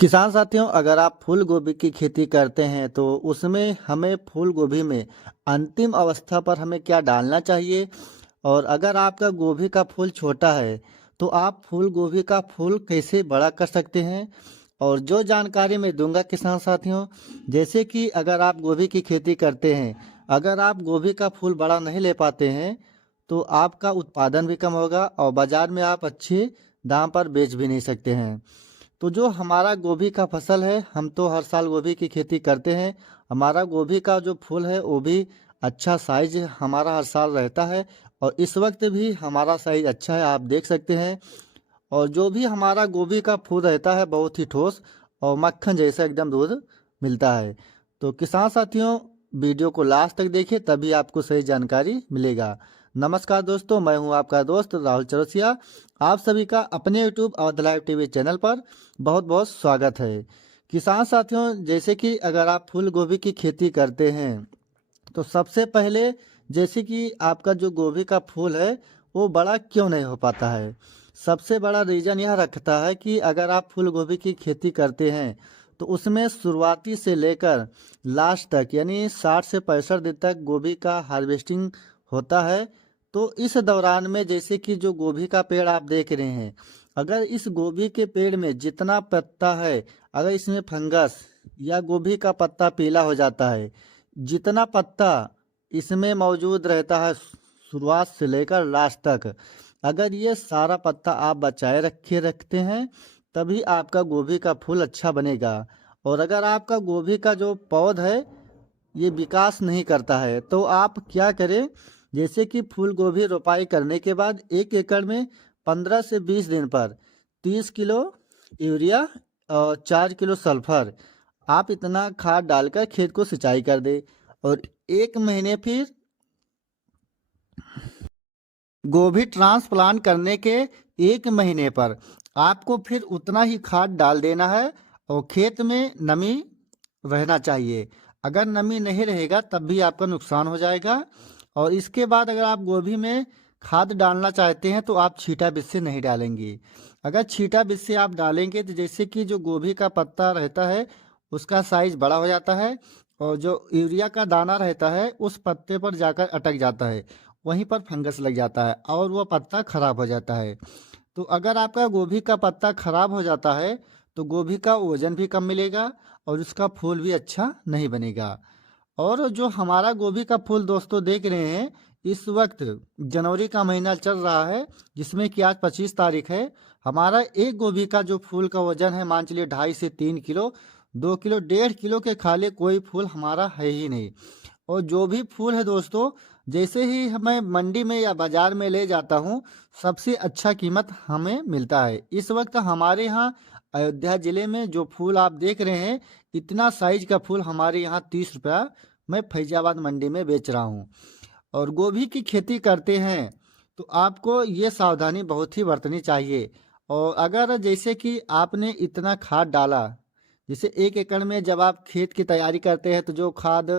किसान साथियों, अगर आप फूल गोभी की खेती करते हैं तो उसमें हमें फूल गोभी में अंतिम अवस्था पर हमें क्या डालना चाहिए। और अगर आपका गोभी का फूल छोटा है तो आप फूल गोभी का फूल कैसे बड़ा कर सकते हैं। और जो जानकारी मैं दूंगा किसान साथियों, जैसे कि अगर आप गोभी की खेती करते हैं, अगर आप गोभी का फूल बड़ा नहीं ले पाते हैं तो आपका उत्पादन भी कम होगा और बाजार में आप अच्छे दाम पर बेच भी नहीं सकते हैं। तो जो हमारा गोभी का फसल है, हम तो हर साल गोभी की खेती करते हैं। हमारा गोभी का जो फूल है वो भी अच्छा साइज हमारा हर साल रहता है। और इस वक्त भी हमारा साइज अच्छा है, आप देख सकते हैं। और जो भी हमारा गोभी का फूल रहता है बहुत ही ठोस और मक्खन जैसा एकदम दूध मिलता है। तो किसान साथियों, वीडियो को लास्ट तक देखिए, तभी आपको सही जानकारी मिलेगा। नमस्कार दोस्तों, मैं हूं आपका दोस्त राहुल चौरसिया। आप सभी का अपने YouTube Awadh live TV channel पर बहुत बहुत स्वागत है। किसान साथियों, जैसे कि अगर आप फूल गोभी की खेती करते हैं तो सबसे पहले, जैसे कि आपका जो गोभी का फूल है वो बड़ा क्यों नहीं हो पाता है। सबसे बड़ा रीज़न यह रखता है कि अगर आप फूल गोभी की खेती करते हैं तो उसमें शुरुआती से लेकर लास्ट तक यानी 60 से 65 दिन तक गोभी का हार्वेस्टिंग होता है। तो इस दौरान में जैसे कि जो गोभी का पेड़ आप देख रहे हैं, अगर इस गोभी के पेड़ में जितना पत्ता है, अगर इसमें फंगस या गोभी का पत्ता पीला हो जाता है, जितना पत्ता इसमें मौजूद रहता है शुरुआत से लेकर लास्ट तक, अगर ये सारा पत्ता आप बचाए रखते हैं तभी आपका गोभी का फूल अच्छा बनेगा। और अगर आपका गोभी का जो पौध है ये विकास नहीं करता है तो आप क्या करें, जैसे कि फूल गोभी रोपाई करने के बाद 1 एकड़ में 15 से 20 दिन पर 30 किलो यूरिया और 4 किलो सल्फर आप इतना खाद डालकर खेत को सिंचाई कर दे। और 1 महीने फिर गोभी ट्रांसप्लांट करने के 1 महीने पर आपको फिर उतना ही खाद डाल देना है। और खेत में नमी रहना चाहिए, अगर नमी नहीं रहेगा तब भी आपका नुकसान हो जाएगा। और इसके बाद अगर आप गोभी में खाद डालना चाहते हैं तो आप छींटा बीज से नहीं डालेंगे। अगर छींटा बीज से आप डालेंगे तो जैसे कि जो गोभी का पत्ता रहता है उसका साइज बड़ा हो जाता है और जो यूरिया का दाना रहता है उस पत्ते पर जाकर अटक जाता है, वहीं पर फंगस लग जाता है और वह पत्ता खराब हो जाता है। तो अगर आपका गोभी का पत्ता खराब हो जाता है तो गोभी का वजन भी कम मिलेगा और उसका फूल भी अच्छा नहीं बनेगा। और जो हमारा गोभी का फूल दोस्तों देख रहे हैं, इस वक्त जनवरी का महीना चल रहा है जिसमें कि आज 25 तारीख है। हमारा एक गोभी का जो फूल का वजन है मान चलिए 2.5 से 3 किलो, 2 किलो 1.5 किलो के खाले कोई फूल हमारा है ही नहीं। और जो भी फूल है दोस्तों, जैसे ही हमें मंडी में या बाजार में ले जाता हूँ सबसे अच्छा कीमत हमें मिलता है। इस वक्त हमारे यहाँ अयोध्या ज़िले में जो फूल आप देख रहे हैं, इतना साइज का फूल हमारे यहाँ 30 रुपया मैं फैजाबाद मंडी में बेच रहा हूँ। और गोभी की खेती करते हैं तो आपको ये सावधानी बहुत ही बरतनी चाहिए। और अगर जैसे कि आपने इतना खाद डाला, जैसे 1 एकड़ में जब आप खेत की तैयारी करते हैं तो जो खाद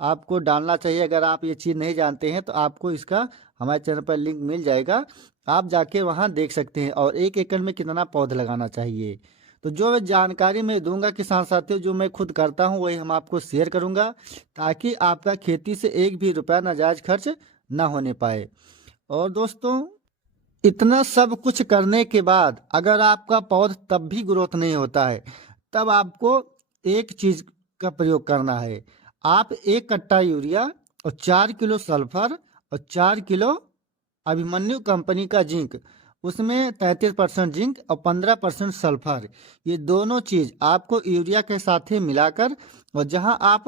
आपको डालना चाहिए, अगर आप ये चीज़ नहीं जानते हैं तो आपको इसका हमारे चैनल पर लिंक मिल जाएगा, आप जाके वहाँ देख सकते हैं। और 1 एकड़ में कितना पौधा लगाना चाहिए, तो जो जानकारी मैं दूंगा किसान साथियों, जो मैं खुद करता हूँ वही हम आपको शेयर करूंगा, ताकि आपका खेती से एक भी रुपया नाजायज खर्च ना होने पाए। और दोस्तों, इतना सब कुछ करने के बाद अगर आपका पौध तब भी ग्रोथ नहीं होता है, तब आपको एक चीज का प्रयोग करना है। आप 1 कट्टा यूरिया और 4 किलो सल्फर और 4 किलो अभिमन्यु कंपनी का जिंक, उसमें 33% जिंक और 15% सल्फर, ये दोनों चीज आपको यूरिया के साथ ही मिलाकर, और जहां आप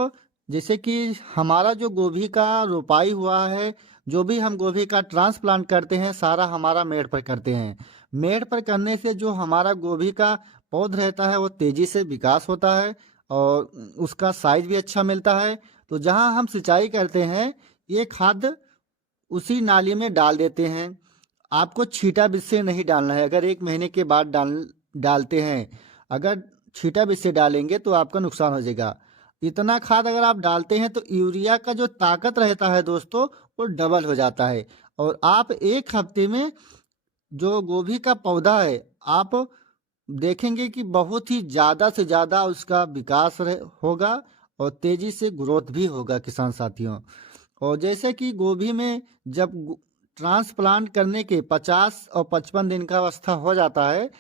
जैसे कि हमारा जो गोभी का रोपाई हुआ है, जो भी हम गोभी का ट्रांसप्लांट करते हैं सारा हमारा मेड़ पर करते हैं। मेड़ पर करने से जो हमारा गोभी का पौध रहता है वो तेजी से विकास होता है और उसका साइज भी अच्छा मिलता है। तो जहां हम सिंचाई करते हैं ये खाद उसी नाली में डाल देते हैं। आपको छींटा बीज से नहीं डालना है, अगर 1 महीने के बाद डालते हैं, अगर छींटा बीज से डालेंगे तो आपका नुकसान हो जाएगा। इतना खाद अगर आप डालते हैं तो यूरिया का जो ताकत रहता है दोस्तों वो डबल हो जाता है। और आप 1 हफ्ते में जो गोभी का पौधा है आप देखेंगे कि बहुत ही ज़्यादा से ज़्यादा उसका विकास होगा और तेज़ी से ग्रोथ भी होगा किसान साथियों। और जैसे कि गोभी में जब ट्रांसप्लांट करने के 50 और 55 दिन का अवस्था हो जाता है,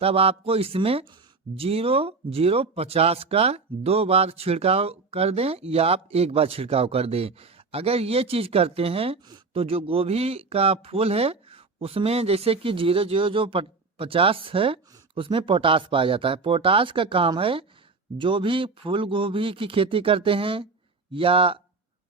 तब आपको इसमें 0-0-50 का 2 बार छिड़काव कर दें या आप 1 बार छिड़काव कर दें। अगर ये चीज़ करते हैं तो जो गोभी का फूल है उसमें जैसे कि 0-0-50 है, उसमें पोटास पाया जाता है। पोटास का काम है, जो भी फूल गोभी की खेती करते हैं या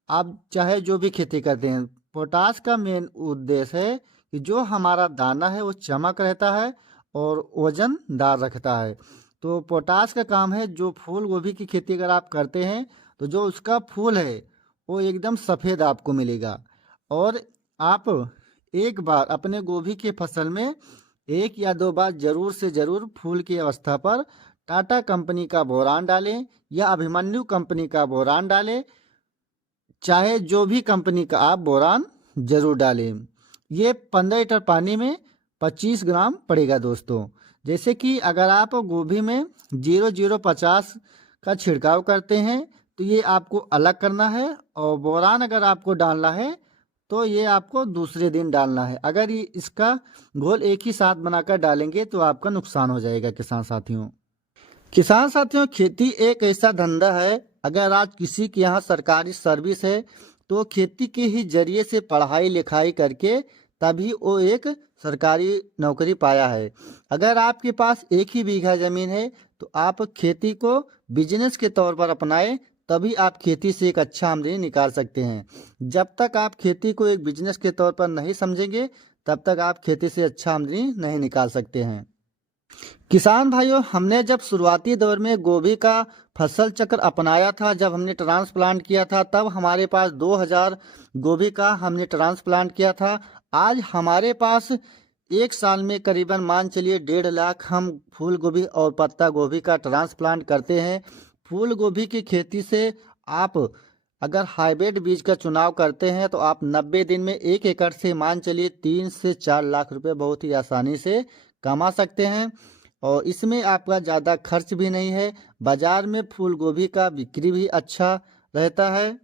आप चाहे जो भी खेती करते हैं, पोटास का मेन उद्देश्य है कि जो हमारा दाना है वो चमक रहता है और वजनदार रखता है। तो पोटास का काम है, जो फूल गोभी की खेती अगर आप करते हैं तो जो उसका फूल है वो एकदम सफ़ेद आपको मिलेगा। और आप एक बार अपने गोभी के फसल में 1 या 2 बार ज़रूर से ज़रूर फूल की अवस्था पर टाटा कंपनी का बोरान डालें या अभिमन्यु कंपनी का बोरान डालें, चाहे जो भी कंपनी का आप बोरान जरूर डालें। ये 15 लीटर पानी में 25 ग्राम पड़ेगा दोस्तों। जैसे कि अगर आप गोभी में 0-0-50 का छिड़काव करते हैं तो ये आपको अलग करना है, और बोरान अगर आपको डालना है तो ये आपको दूसरे दिन डालना है। अगर ये इसका घोल एक ही साथ बनाकर डालेंगे तो आपका नुकसान हो जाएगा किसान साथियों। किसान साथियों, खेती एक ऐसा धंधा है, अगर आज किसी के यहाँ सरकारी सर्विस है तो खेती के ही जरिए से पढ़ाई लिखाई करके तभी वो एक सरकारी नौकरी पाया है। अगर आपके पास 1 ही बीघा ज़मीन है तो आप खेती को बिजनेस के तौर पर अपनाएं, तभी आप खेती से एक अच्छा आमदनी निकाल सकते हैं। जब तक आप खेती को एक बिजनेस के तौर पर नहीं समझेंगे तब तक आप खेती से अच्छा आमदनी नहीं निकाल सकते हैं। किसान भाइयों, हमने जब शुरुआती दौर में गोभी का फसल चक्र अपनाया था, जब हमने ट्रांसप्लांट किया था, तब हमारे पास 2000 गोभी का हमने ट्रांसप्लांट किया था। आज हमारे पास एक साल में करीबन मान चलिए 1.5 लाख हम फूल गोभी और पत्ता गोभी का ट्रांसप्लांट करते हैं। फूल गोभी की खेती से आप अगर हाइब्रिड बीज का चुनाव करते हैं तो आप 90 दिन में 1 एकड़ से मान चलिए 3 से 4 लाख रुपए बहुत ही आसानी से कमा सकते हैं, और इसमें आपका ज़्यादा खर्च भी नहीं है। बाजार में फूल गोभी का बिक्री भी अच्छा रहता है।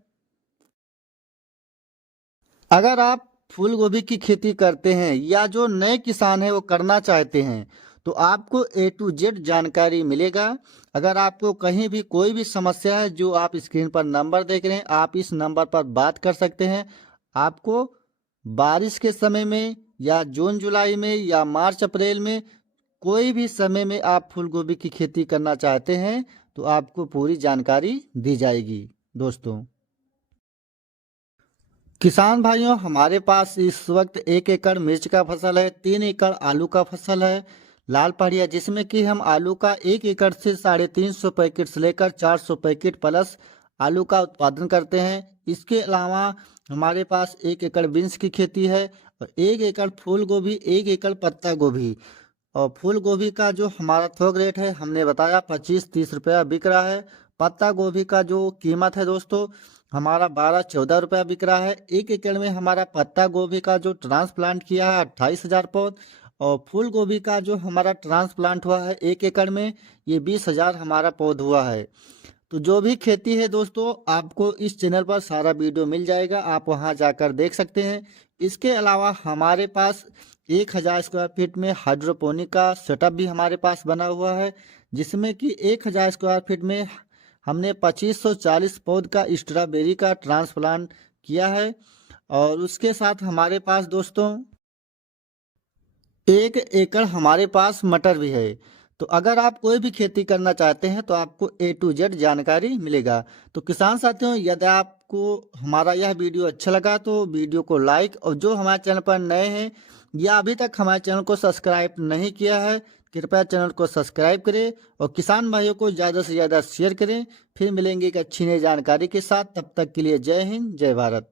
अगर आप फूल गोभी की खेती करते हैं या जो नए किसान हैं वो करना चाहते हैं तो आपको A to Z जानकारी मिलेगा। अगर आपको कहीं भी कोई भी समस्या है, जो आप स्क्रीन पर नंबर देख रहे हैं, आप इस नंबर पर बात कर सकते हैं। आपको बारिश के समय में या जून जुलाई में या मार्च अप्रैल में कोई भी समय में आप फूल गोभी की खेती करना चाहते हैं तो आपको पूरी जानकारी दी जाएगी दोस्तों। किसान भाइयों, हमारे पास इस वक्त 1 एकड़ मिर्च का फसल है, 3 एकड़ आलू का फसल है लाल पहाड़िया, जिसमें कि हम आलू का 1 एकड़ से 350 पैकेट से लेकर 400 पैकेट प्लस आलू का उत्पादन करते हैं। इसके अलावा हमारे पास 1 एकड़ बीन्स की खेती है और 1 एकड़ फूल गोभी, 1 एकड़ पत्ता गोभी। और फूल गोभी का जो हमारा थोक रेट है हमने बताया 25-30 रुपया बिक रहा है। पत्ता गोभी का जो कीमत है दोस्तों हमारा 12-14 रुपया बिक रहा है। 1 एकड़ में हमारा पत्ता गोभी का जो ट्रांसप्लांट किया है 28,000 पौध, और फूल गोभी का जो हमारा ट्रांसप्लांट हुआ है 1 एकड़ में ये 20,000 हमारा पौध हुआ है। तो जो भी खेती है दोस्तों, आपको इस चैनल पर सारा वीडियो मिल जाएगा, आप वहां जाकर देख सकते हैं। इसके अलावा हमारे पास 1000 स्क्वायर फीट में हाइड्रोपोनिक का सेटअप भी हमारे पास बना हुआ है, जिसमें कि 1000 स्क्वायर फीट में हमने 2540 पौध का स्ट्रॉबेरी का ट्रांसप्लांट किया है। और उसके साथ हमारे पास दोस्तों 1 एकड़ हमारे पास मटर भी है। तो अगर आप कोई भी खेती करना चाहते हैं तो आपको A to Z जानकारी मिलेगा। तो किसान साथियों, यदि आपको हमारा यह वीडियो अच्छा लगा तो वीडियो को लाइक, और जो हमारे चैनल पर नए हैं या अभी तक हमारे चैनल को सब्सक्राइब नहीं किया है, कृपया चैनल को सब्सक्राइब करें और किसान भाइयों को ज़्यादा से ज़्यादा शेयर करें। फिर मिलेंगे एक अच्छी नई जानकारी के साथ, तब तक के लिए जय हिंद, जय भारत।